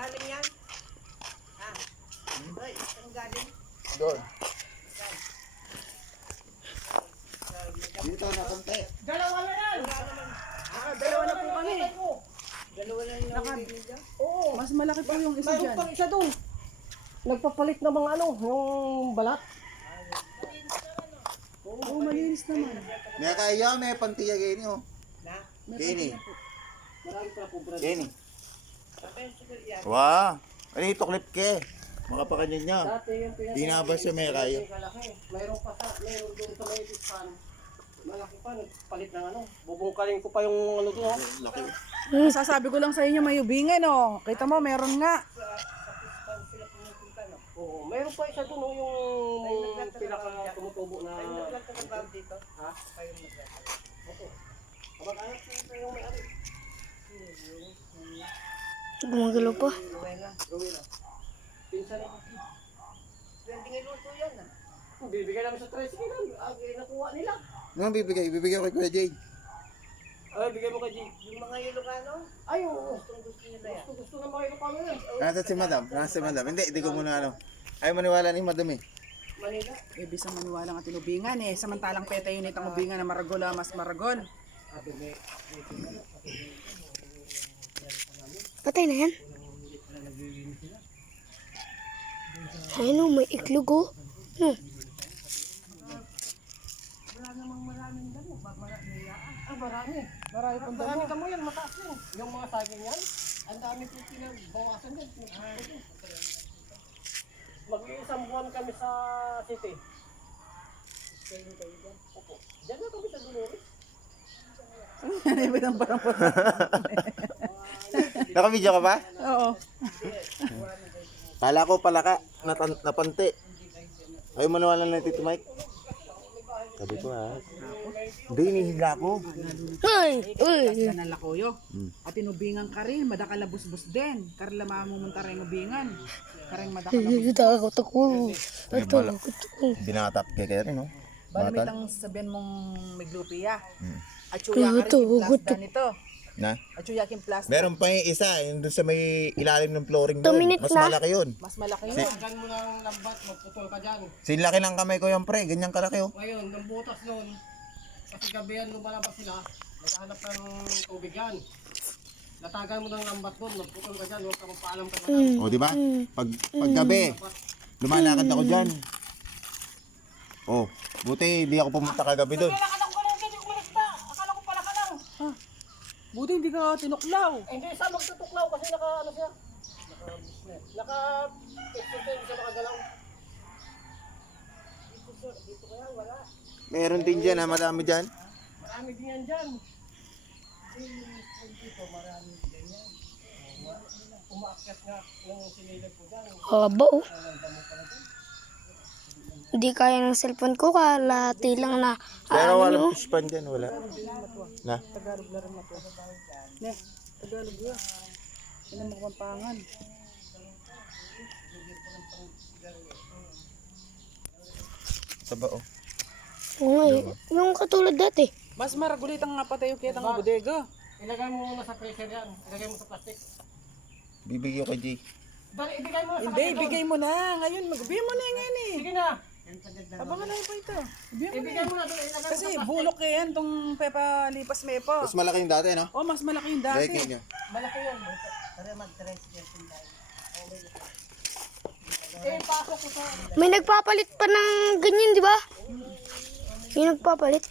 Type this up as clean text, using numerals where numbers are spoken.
galing yan? Ha? Ay, saan galing? Doon. Dito na konti. Dalawa na yan! Dalawa na po kami. Dalawa na yung nabibili dyan? Oo. Mas malaki pa yung isa Mayroon dyan. pang isa doon. Nagpapalit ng mga ano, yung balat. Oo, malinis naman. May kaya may pantiya gini oh. Na? Gini. Marami pa po, brother. Gini. Kapag siguro yan. Wah. Ano ito clip ke? Makapakanyan niya. Dati yung pinag- Di na ba siya may kaya? Kalaki. Mayroon pa sa, mayroon doon sa may dispan. Malaki pa, nagpalit ng ano. Bubungkalin ko pa yung ano doon. Oh. Laki. Sasabi ko lang sa inyo, may ubingan oh. Kita mo, meron nga. Sa dispan sila pumupunta, no? Oo, mayroon pa isa doon, oh, yung pinaka tumutubo na... Kayo naglatag dito? Ha? Kayo naglatag. Oo. Kapag-anak ko yung may-ari. Gumagalaw pa. Rowena. Pinsan ako. Pwede niluto yan, ah. Bibigyan namin sa tricycle lang. Nakuha nila. Ano bibigay? Bibigay ko kay Kuya Jay. Ay, bigay mo kay Jig. Yung mga Ilocano? Ay, oo. Gusto nila yan. Gusto ng mga Ilocano yan. Nasa si Madam. Nasa si Madam. Hindi ko muna ano. Ay maniwala ni Madam eh. Manila. Ibig sa maniwala nga tinubingan eh. Samantalang peta unit ang ubingan na maragol mas maragol. Patay na yan. Ayun o, may iklog o. Marami. Marami pang Marami kamo yan, mataas yan. Yung mga saging yan, ang dami po pinagbawasan yan. Mag-iisang buwan kami sa city. Opo. Diyan na kami sa Dolores. Ibig ang parang po. Naka-video ka ba? Oo. Kala ko pala ka. Napante. Ayaw maniwala na Tito Mike. Sabi ko ha. Hindi, hinihiga ko. Ay! Uy! Ka ng lakoyo. At tinubingan ka rin. Madakalabusbus din. Karla mamumunta rin ubingan. Karang madakalabusbus. Takot ako. Takot ako. Binatap kaya rin no? Balamit ang sabihan mong miglupiya. At Ay, suya ka ito, rin yung ito. plasda nito. Na? At suya yung plasda. Meron pa yung isa, yung doon sa may ilalim ng flooring 2 doon. minutes Mas na. malaki yun. Mas malaki yun. Tagan mo ng lambat, magputol ka dyan. Sinlaki ng kamay ko yung pre, ganyan kalaki oh. Ngayon, nung butas nun, kasi gabihan lumalabas sila, naghahanap ng tubig yan. Natagan mo ng lambat doon, magputol ka dyan, huwag ka magpaalam ka na. O di ba? Pag gabi, lumalakad ako diyan. Oh, buti hindi ako pumunta kagabi doon. Akala ko lang hindi kumalikta, akala ko pala ka lang. Buti hindi ka tinuklaw. Eh, hindi siya magtutuklaw kasi ano siya. Naka-exercise siya makagalaw. Dito kaya wala. Meron din diyan, ha, madami diyan. Marami din yan dyan. Dito marami din yan. Umaakyat nga ng sinilag ko dyan. Haba o. Hindi kaya ng cellphone ko. Kalati lang na. Pero walang fish pan diyan, wala. Na. Tagalog na rin ako. Ne, Tagalog yun. Yan ang mga pampangan. Saba oh. Oo nga eh. Yung katulad dati. Mas maragulit ang napatay yung kitang bodega. Ilagay mo muna sa freezer yan. Ilagay mo sa plastic. Bibigyan ko kay Jay. Dali, ibigay mo na sa Hindi, kanya doon. ibigay mo na. Ngayon, magbigay mo na yan eh. Sige na. Abangan na pa ito. Ibigay mo na. Ibigay mo na doon. Ilagay mo Kasi sa plastic. bulok yan tong Pepa Lipas Mepo. Mas malaki yung dati, no? Oh, mas malaki yung Dahil dati. kayo niya. Malaki yan. Tara mag-tres yan. Eh, pasok ko sa... May nagpapalit pa ng ganyan, di ba? May nagpapalit.